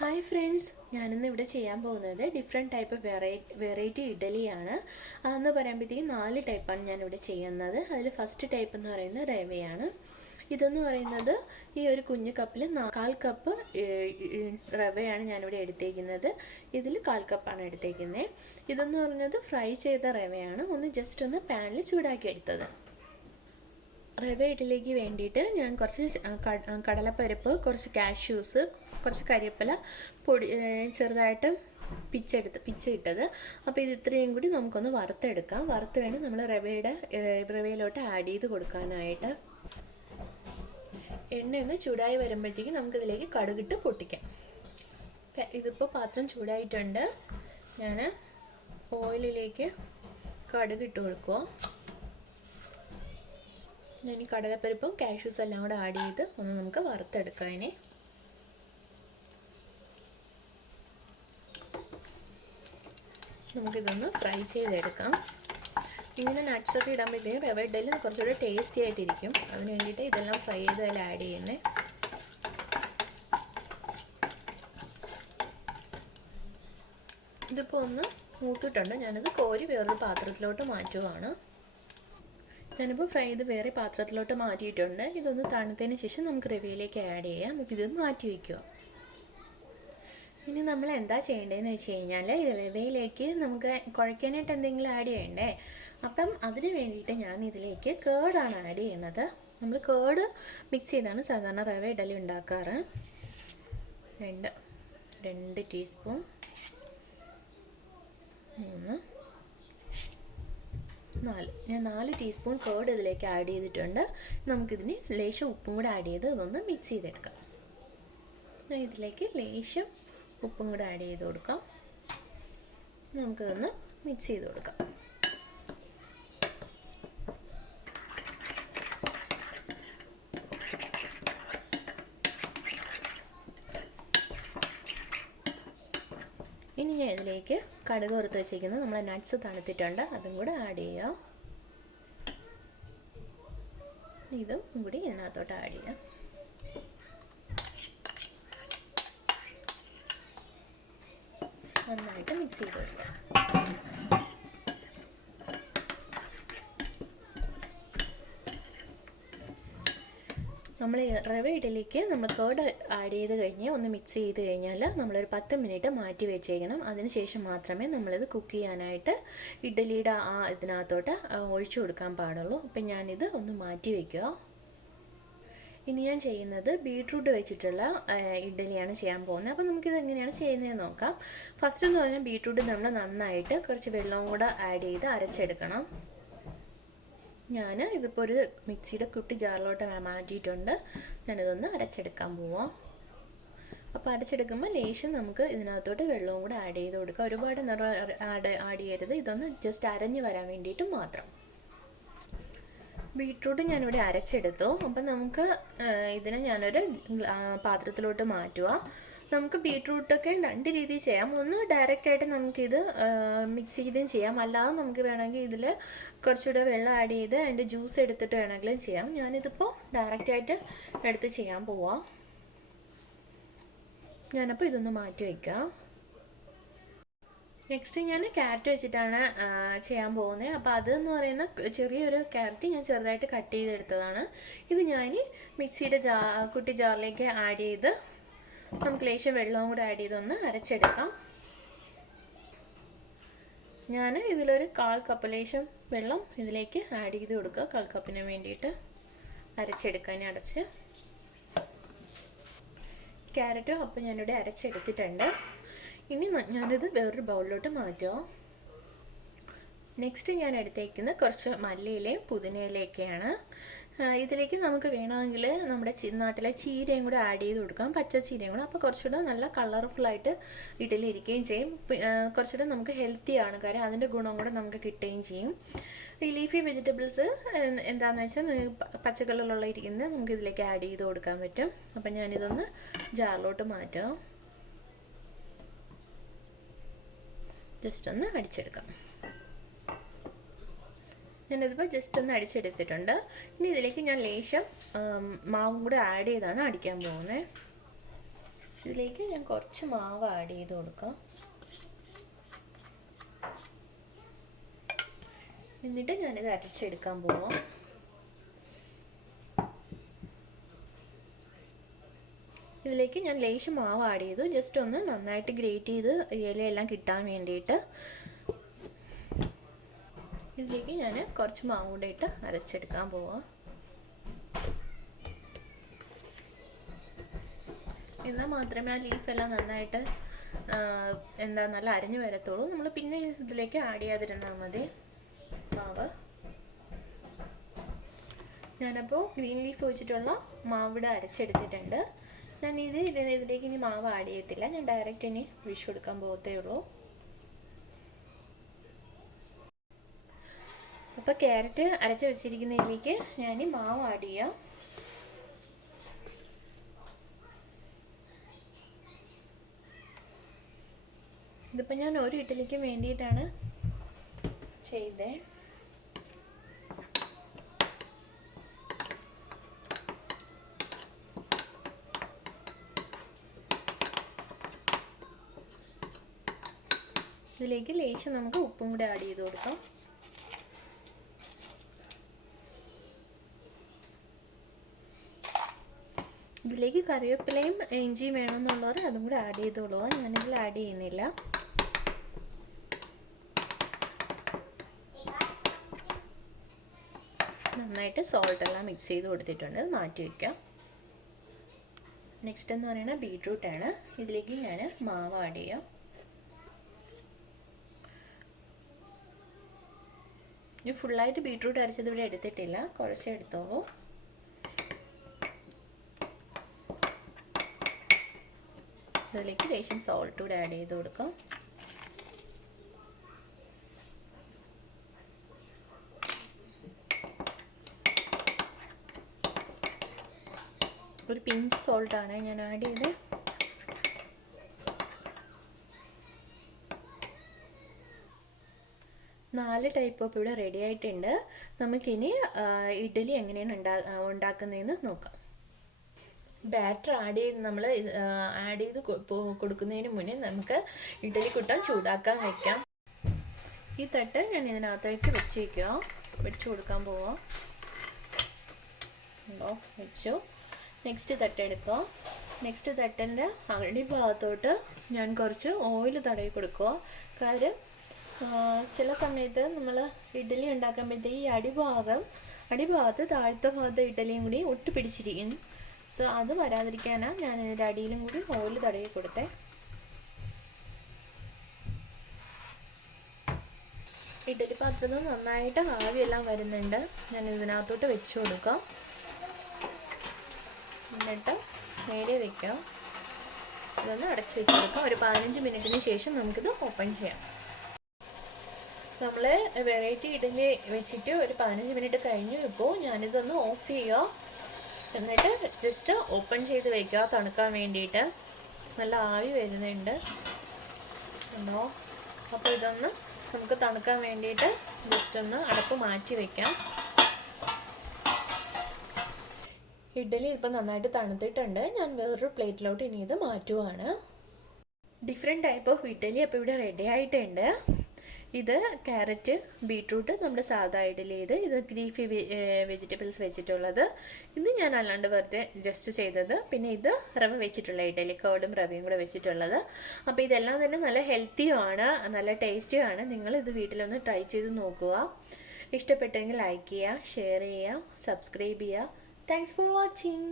Hi friends, ഞാനിന്ന് ഇവിടെ ചെയ്യാൻ പോകുന്നത് ഡിഫറെൻറ്റ് ടൈപ്പ് വെറൈറ്റി ഇഡലിയാണ്. അതെന്ന് പറയുമ്പോഴത്തേക്കും 4 ടൈപ്പാണ് ഞാനിവിടെ ചെയ്യുന്നത്. അതിൽ ഫസ്റ്റ് ടൈപ്പ് എന്ന് പറയുന്നത് റവയാണ്. ഇതെന്ന് പറയുന്നത് ഈ ഒരു കുഞ്ഞു കപ്പിൽ 1/4 കപ്പ് റവയാണ് ഞാനിവിടെ എടുത്തേക്കുന്നത്. ഇതിൽ 1/4 കപ്പാണ് എടുത്തേക്കുന്നത്. ഇതെന്ന് പറയുന്നത് ഫ്രൈ ചെയ്ത റവയാണ്. ജസ്റ്റ് ഒന്ന് പാനിൽ ചൂടാക്കി എടുത്തത്. റവ ഇഡ്ഡലിക്ക് വേണ്ടിയിട്ട് ഞാൻ കുറച്ച് കടലപ്പരിപ്പ്, കുറച്ച് കാഷ്യൂസ്, കുറച്ച് കരിവേപ്പില പൊടി ചെറുതായിട്ട് പിച്ചിട്ടത്. അപ്പോൾ ഇത് ഇത്രയും കൂടി നമുക്കൊന്ന് വറുത്തെടുക്കാം. വറുത്ത് വേണം നമ്മൾ റവയിലോട്ട് ആഡ് ചെയ്ത് കൊടുക്കാനായിട്ട്. എണ്ണ ഒന്ന് ചൂടായി വരുമ്പോഴത്തേക്കും നമുക്കിതിലേക്ക് കടുകിട്ട് പൊട്ടിക്കാം. ഇതിപ്പോൾ പാത്രം ചൂടായിട്ടുണ്ട്. ഞാൻ ഓയിലിലേക്ക് കടുകിട്ട് കൊടുക്കുക. ഞാൻ ഈ കടലപ്പരിപ്പും കാഷ്യൂസും എല്ലാം കൂടെ ആഡ് ചെയ്ത് ഒന്ന് നമുക്ക് വറുത്തെടുക്കാം. ഇനി നമുക്കിതൊന്ന് ഫ്രൈ ചെയ്തെടുക്കാം. ഇങ്ങനെ നട്ട്സൊക്കെ ഇടുമ്പോഴത്തേക്കും റവ ഇഡ്ഡലി കുറച്ചുകൂടെ ടേസ്റ്റി ആയിട്ടിരിക്കും. അതിന് വേണ്ടിയിട്ട് ഇതെല്ലാം ഫ്രൈ ചെയ്ത് അതിൽ ആഡ് ചെയ്യുന്നത്. ഇതിപ്പോൾ ഒന്ന് മൂത്തിട്ടുണ്ട്. ഞാനത് കോരി വേറൊരു പാത്രത്തിലോട്ട് മാറ്റുകയാണ്. ഞാനിപ്പോൾ ഫ്രൈ ചെയ്ത് വേറെ പാത്രത്തിലോട്ട് മാറ്റിയിട്ടുണ്ട്. ഇതൊന്ന് തണുത്തതിന് ശേഷം നമുക്ക് റവയിലേക്ക് ആഡ് ചെയ്യാം. അപ്പോൾ ഇത് മാറ്റി വയ്ക്കുക. ഇനി നമ്മൾ എന്താ ചെയ്യേണ്ടതെന്ന് വെച്ച് കഴിഞ്ഞാൽ റവയിലേക്ക് നമുക്ക് കുഴയ്ക്കാനായിട്ട് എന്തെങ്കിലും ആഡ് ചെയ്യണ്ടേ. അപ്പം അതിന് വേണ്ടിയിട്ട് ഞാൻ ഇതിലേക്ക് കേടാണ് ആഡ് ചെയ്യുന്നത്. നമ്മൾ കേട് മിക്സ് ചെയ്താണ് സാധാരണ റവ ഇഡലി ഉണ്ടാക്കാറ്. 2 ടീസ്പൂൺ, 3, 4 ഞാൻ 4 ടീസ്പൂൺ കേർഡ് ഇതിലേക്ക് ആഡ് ചെയ്തിട്ടുണ്ട്. നമുക്കിതിന് ലേശം ഉപ്പും കൂടെ ആഡ് ചെയ്ത് ഇതൊന്ന് മിക്സ് ചെയ്തെടുക്കാം. ഇതിലേക്ക് ലേശം ഉപ്പും കൂടെ ആഡ് ചെയ്ത് കൊടുക്കാം. നമുക്കിതൊന്ന് മിക്സ് ചെയ്ത് കൊടുക്കാം. ഇനി ഞാൻ ഇതിലേക്ക് കടുക് വറുത്ത് വെച്ചിരിക്കുന്നത് നമ്മളെ നട്ട്സ് തണുത്തിട്ടുണ്ട്, അതും കൂടെ ആഡ് ചെയ്യാം. ഇതും കൂടി ഇതിനകത്തോട്ട് ആഡ് ചെയ്യാം. നന്നായിട്ട് മിക്സ് ചെയ്ത് കൊടുക്കാം. നമ്മൾ റവ ഇഡലിക്ക് നമ്മൾ കേർഡ് ആഡ് ചെയ്ത് കഴിഞ്ഞ് ഒന്ന് മിക്സ് ചെയ്ത് കഴിഞ്ഞാൽ നമ്മളൊരു 10 മിനിറ്റ് മാറ്റി വെച്ചേക്കണം. അതിനുശേഷം മാത്രമേ നമ്മളിത് കുക്ക് ചെയ്യാനായിട്ട് ഇഡലിയുടെ ഇതിനകത്തോട്ട് ഒഴിച്ചു കൊടുക്കാൻ പാടുള്ളൂ. അപ്പം ഞാനിത് ഒന്ന് മാറ്റി വയ്ക്കുക. ഇനി ഞാൻ ചെയ്യുന്നത് ബീട്രൂട്ട് വെച്ചിട്ടുള്ള ഇഡ്ഡലിയാണ് ചെയ്യാൻ പോകുന്നത്. അപ്പോൾ നമുക്കിത് എങ്ങനെയാണ് ചെയ്യുന്നതെന്ന് നോക്കാം. ഫസ്റ്റ് എന്ന് പറഞ്ഞാൽ ബീട്രൂട്ട് നമ്മൾ നന്നായിട്ട് കുറച്ച് വെള്ളവും കൂടെ ആഡ് ചെയ്ത് അരച്ചെടുക്കണം. ഞാൻ ഇതിപ്പോൾ ഒരു മിക്സിയുടെ കുട്ടി ജാറിലോട്ട് മാറ്റിയിട്ടുണ്ട്. ഞാനിതൊന്ന് അരച്ചെടുക്കാൻ പോവാം. അപ്പോൾ അരച്ചെടുക്കുമ്പോൾ ലേശം നമുക്ക് ഇതിനകത്തോട്ട് വെള്ളവും കൂടെ ആഡ് ചെയ്ത് കൊടുക്കുക. ഒരുപാട് നിറം ആഡ് ചെയ്യരുത്. ഇതൊന്ന് ജസ്റ്റ് അരഞ്ഞ് വരാൻ വേണ്ടിയിട്ട് മാത്രം. ബീട്രൂട്ട് ഞാനിവിടെ അരച്ചെടുത്തു. അപ്പം നമുക്ക് ഇതിനെ ഞാനൊരു പാത്രത്തിലോട്ട് മാറ്റുക. നമുക്ക് ബീട്രൂട്ടൊക്കെ 2 രീതിയിൽ ചെയ്യാം. ഒന്ന് ഡയറക്റ്റായിട്ട് നമുക്കിത് മിക്സ് ചെയ്തും ചെയ്യാം. അല്ലാതെ നമുക്ക് വേണമെങ്കിൽ ഇതിൽ കുറച്ചുകൂടെ വെള്ളം ആഡ് ചെയ്ത് അതിൻ്റെ ജ്യൂസ് എടുത്തിട്ട് വേണമെങ്കിലും ചെയ്യാം. ഞാനിതിപ്പോൾ ഡയറക്റ്റായിട്ട് എടുത്ത് ചെയ്യാൻ പോവാം. ഞാനപ്പോൾ ഇതൊന്ന് മാറ്റി വയ്ക്കാം. നെക്സ്റ്റ് ഞാൻ ക്യാരറ്റ് വെച്ചിട്ടാണ് ചെയ്യാൻ പോകുന്നത്. അപ്പോൾ അതെന്ന് പറയുന്ന ചെറിയൊരു ക്യാരറ്റ് ഞാൻ ചെറുതായിട്ട് കട്ട് ചെയ്തെടുത്തതാണ്. ഇത് ഞാൻ മിക്സിയുടെ കുട്ടി ജാറിലേക്ക് ആഡ് ചെയ്ത് നമുക്ക് ലേശം വെള്ളവും കൂടെ ആഡ് ചെയ്തൊന്ന് അരച്ചെടുക്കാം. ഞാൻ ഇതിലൊരു 1/4 കപ്പ് ലേശം വെള്ളം ഇതിലേക്ക് ആഡ് ചെയ്ത് കൊടുക്കുക. 1/4 കപ്പിന് വേണ്ടിയിട്ട് അരച്ചെടുക്കാൻ അടച്ച് ക്യാരറ്റും അപ്പം ഞാനിവിടെ അരച്ചെടുത്തിട്ടുണ്ട്. ഇനി ഞാനിത് വേറൊരു ബൗളിലോട്ട് മാറ്റുക. നെക്സ്റ്റ് ഞാൻ എടുത്തേക്കുന്നത് കുറച്ച് മല്ലിയിലയും പുതിനയിലയൊക്കെയാണ്. ഇതിലേക്ക് നമുക്ക് വേണമെങ്കിൽ നമ്മുടെ നാട്ടിലെ ചീരയും കൂടെ ആഡ് ചെയ്ത് കൊടുക്കാം, പച്ച ചീരയും കൂടെ. അപ്പോൾ കുറച്ചുകൂടെ നല്ല കളർഫുള്ളായിട്ട് ഇഡലി ഇരിക്കുകയും ചെയ്യും. കുറച്ചുകൂടെ നമുക്ക് ഹെൽത്തിയാണ്, കാര്യം അതിൻ്റെ ഗുണം കൂടെ നമുക്ക് കിട്ടുകയും ചെയ്യും. ഈ ലീഫി വെജിറ്റബിൾസ് എന്താണെന്ന് വെച്ചാൽ പച്ചക്കറികളുള്ള ഇരിക്കുന്നത് നമുക്ക് ഇതിലേക്ക് ആഡ് ചെയ്ത് കൊടുക്കാൻ പറ്റും. അപ്പം ഞാനിതൊന്ന് ജാറിലോട്ട് മാറ്റാം. ജസ്റ്റ് ഒന്ന് അടിച്ചെടുക്കാം. ഞാനിതിപ്പോൾ ജസ്റ്റ് ഒന്ന് അടിച്ചെടുത്തിട്ടുണ്ട്. ഇനി ഇതിലേക്ക് ഞാൻ ലേശം മാവും കൂടെ ആഡ് ചെയ്താണ് അടിക്കാൻ പോകുന്നത്. ഇതിലേക്ക് ഞാൻ കുറച്ച് മാവ് ആഡ് ചെയ്ത് കൊടുക്കാം. എന്നിട്ട് ഞാനിത് അരച്ചെടുക്കാൻ പോവാം. ഇതിലേക്ക് ഞാൻ ലേശം മാവ് ആഡ് ചെയ്തു, ജസ്റ്റ് ഒന്ന് നന്നായിട്ട് ഗ്രേറ്റ് ചെയ്ത് ഇലയെല്ലാം കിട്ടാൻ വേണ്ടിയിട്ട്. ഇതിലേക്ക് ഞാൻ കുറച്ച് മാവ് കൂടെ ഇട്ട് അരച്ചെടുക്കാൻ പോവാം. എന്നാൽ മാത്രമേ ആ ലീഫെല്ലാം നന്നായിട്ട് നല്ല അരഞ്ഞു വരത്തുള്ളൂ. നമ്മൾ പിന്നെ ഇതിലേക്ക് ആഡ് ചെയ്യാതിരുന്നാൽ മതി മാവ്. ഞാനപ്പോൾ ഗ്രീൻ ലീഫ് വെച്ചിട്ടുള്ള മാവിടെ അരച്ചെടുത്തിട്ടുണ്ട്. ഞാൻ ഇതിലേക്ക് ഇനി മാവ് ആഡ് ചെയ്യത്തില്ല, ഞാൻ ഡയറക്റ്റ് ഇനി ഒഴിച്ചു കൊടുക്കാൻ പോകത്തേ ഉള്ളൂ. അപ്പോൾ ക്യാരറ്റ് അരച്ച് വെച്ചിരിക്കുന്നതിലേക്ക് ഞാൻ മാവ് ആഡ് ചെയ്യാം. ഇതിപ്പോൾ ഞാൻ ഒരു ഇഡ്ഡലിക്ക് വേണ്ടിയിട്ടാണ് ചെയ്തത്. ഇതിലേക്ക് ലേശം നമുക്ക് ഉപ്പും കൂടെ ആഡ് ചെയ്ത് കൊടുക്കാം. ഇതിലേക്ക് കറിവേപ്പിലയും ഇഞ്ചിയും വേണമെന്നുള്ളവർ അതും കൂടെ ആഡ് ചെയ്തോളൂ. ഞാനിതിൽ ആഡ് ചെയ്യുന്നില്ല. നന്നായിട്ട് സോൾട്ട് എല്ലാം മിക്സ് ചെയ്ത് കൊടുത്തിട്ടുണ്ട്, മാറ്റി വയ്ക്കാം. നെക്സ്റ്റ് എന്ന് പറയുന്നത് ബീട്രൂട്ടാണ്. ഇതിലേക്ക് ഞാൻ മാവ് ആഡ് ചെയ്യാം. ഈ ഫുള്ളായിട്ട് ബീട്രൂട്ട് അരച്ചത് ഇവിടെ എടുത്തിട്ടില്ല, കുറച്ച് എടുത്തോളൂ. ഇതിലേക്ക് ലേശം സോൾട്ട് കൂടെ ആഡ് ചെയ്ത് കൊടുക്കാം. ഒരു പിഞ്ച് സോൾട്ടാണ് ഞാൻ ആഡ് ചെയ്ത്. നാല് ടൈപ്പ് ഓഫ് ഇവിടെ റെഡി ആയിട്ടുണ്ട്. നമുക്കിനി ഇഡ്ഡലി എങ്ങനെയാണ് ഉണ്ടാക്കുന്നതെന്ന് നോക്കാം. ബാറ്റർ നമ്മൾ ആഡ് ചെയ്ത് കൊടുക്കുന്നതിന് മുന്നേ നമുക്ക് ഇഡ്ഡലി കുട്ടൻ ചൂടാക്കാൻ വെക്കാം. ഈ തട്ട് ഞാൻ ഇതിനകത്തേക്ക് വെച്ച് കൊടുക്കാൻ പോവാം. വെച്ചു. നെക്സ്റ്റ് തട്ട് എടുക്കുക. നെക്സ്റ്റ് തട്ടിൻ്റെ അടിഭാഗത്തോട്ട് ഞാൻ കുറച്ച് ഓയിൽ തടവി കൊടുക്കുക. കാര്യം ചില സമയത്ത് നമ്മൾ ഇഡ്ഡലി ഉണ്ടാക്കുമ്പോഴത്തേക്ക് ഈ അടിഭാഗത്ത് താഴത്തെ ഭാഗത്തെ ഇഡ്ഡലിയും കൂടി ഒട്ടിപ്പിടിച്ചിരിക്കും. സോ അത് വരാതിരിക്കാനാണ് ഞാൻ ഇതിൻ്റെ അടിയിലും കൂടി ഓയിൽ തടവി കൊടുത്തേ. ഇഡ്ഡലി പാത്രത്തിൽ നന്നായിട്ട് ആവിയെല്ലാം വരുന്നുണ്ട്. ഞാൻ ഇതിനകത്തോട്ട് വെച്ച് കൊടുക്കാം. എന്നിട്ട് നേരെ വയ്ക്കാം. ഇതൊന്ന് അടച്ചു വെച്ച് കൊടുക്കാം. ഒരു 15 മിനിറ്റിന് ശേഷം നമുക്കിത് ഓപ്പൺ ചെയ്യാം. നമ്മൾ വെറൈറ്റി ഇഡ്ഡലി വെച്ചിട്ട് ഒരു 15 മിനിറ്റ് കഴിഞ്ഞു. ഇപ്പോൾ ഞാനിതൊന്ന് ഓഫ് ചെയ്യുക. എന്നിട്ട് ജസ്റ്റ് ഓപ്പൺ ചെയ്ത് വയ്ക്കുക തണുക്കാൻ വേണ്ടിയിട്ട്. നല്ല ആവി വരുന്നുണ്ട് ഉണ്ടോ. അപ്പോൾ ഇതൊന്ന് നമുക്ക് തണുക്കാൻ വേണ്ടിയിട്ട് ജസ്റ്റ് ഒന്ന് അടപ്പ് മാറ്റി വയ്ക്കാം. ഇഡ്ഡലി ഇപ്പം നന്നായിട്ട് തണുത്തിട്ടുണ്ട്. ഞാൻ വേറൊരു പ്ലേറ്റിലോട്ട് ഇനി ഇത് മാറ്റുവാണ്. ഡിഫറെൻറ്റ് ടൈപ്പ് ഓഫ് ഇഡ്ഡലി അപ്പോൾ ഇവിടെ റെഡി ആയിട്ടുണ്ട്. ഇത് ക്യാരറ്റ്, ബീട്രൂട്ട്, നമ്മുടെ സാധാ ഇഡ്ഡലി, ഇത് ലീഫി വെജിറ്റബിൾസ് വെച്ചിട്ടുള്ളത്. ഇത് ഞാൻ അല്ലാണ്ട് വെറുതെ ജസ്റ്റ് ചെയ്തത്. പിന്നെ ഇത് റവ വെച്ചിട്ടുള്ള ഇഡ്ഡലി, കേർഡും റവയും കൂടെ വെച്ചിട്ടുള്ളത്. അപ്പോൾ ഇതെല്ലാം തന്നെ നല്ല ഹെൽത്തിയുമാണ്, നല്ല ടേസ്റ്റിയുമാണ്. നിങ്ങളിത് വീട്ടിലൊന്ന് ട്രൈ ചെയ്ത് നോക്കുക. ഇഷ്ടപ്പെട്ടെങ്കിൽ ലൈക്ക് ചെയ്യുക, ഷെയർ ചെയ്യുക, സബ്സ്ക്രൈബ് ചെയ്യുക. Thanks for watching.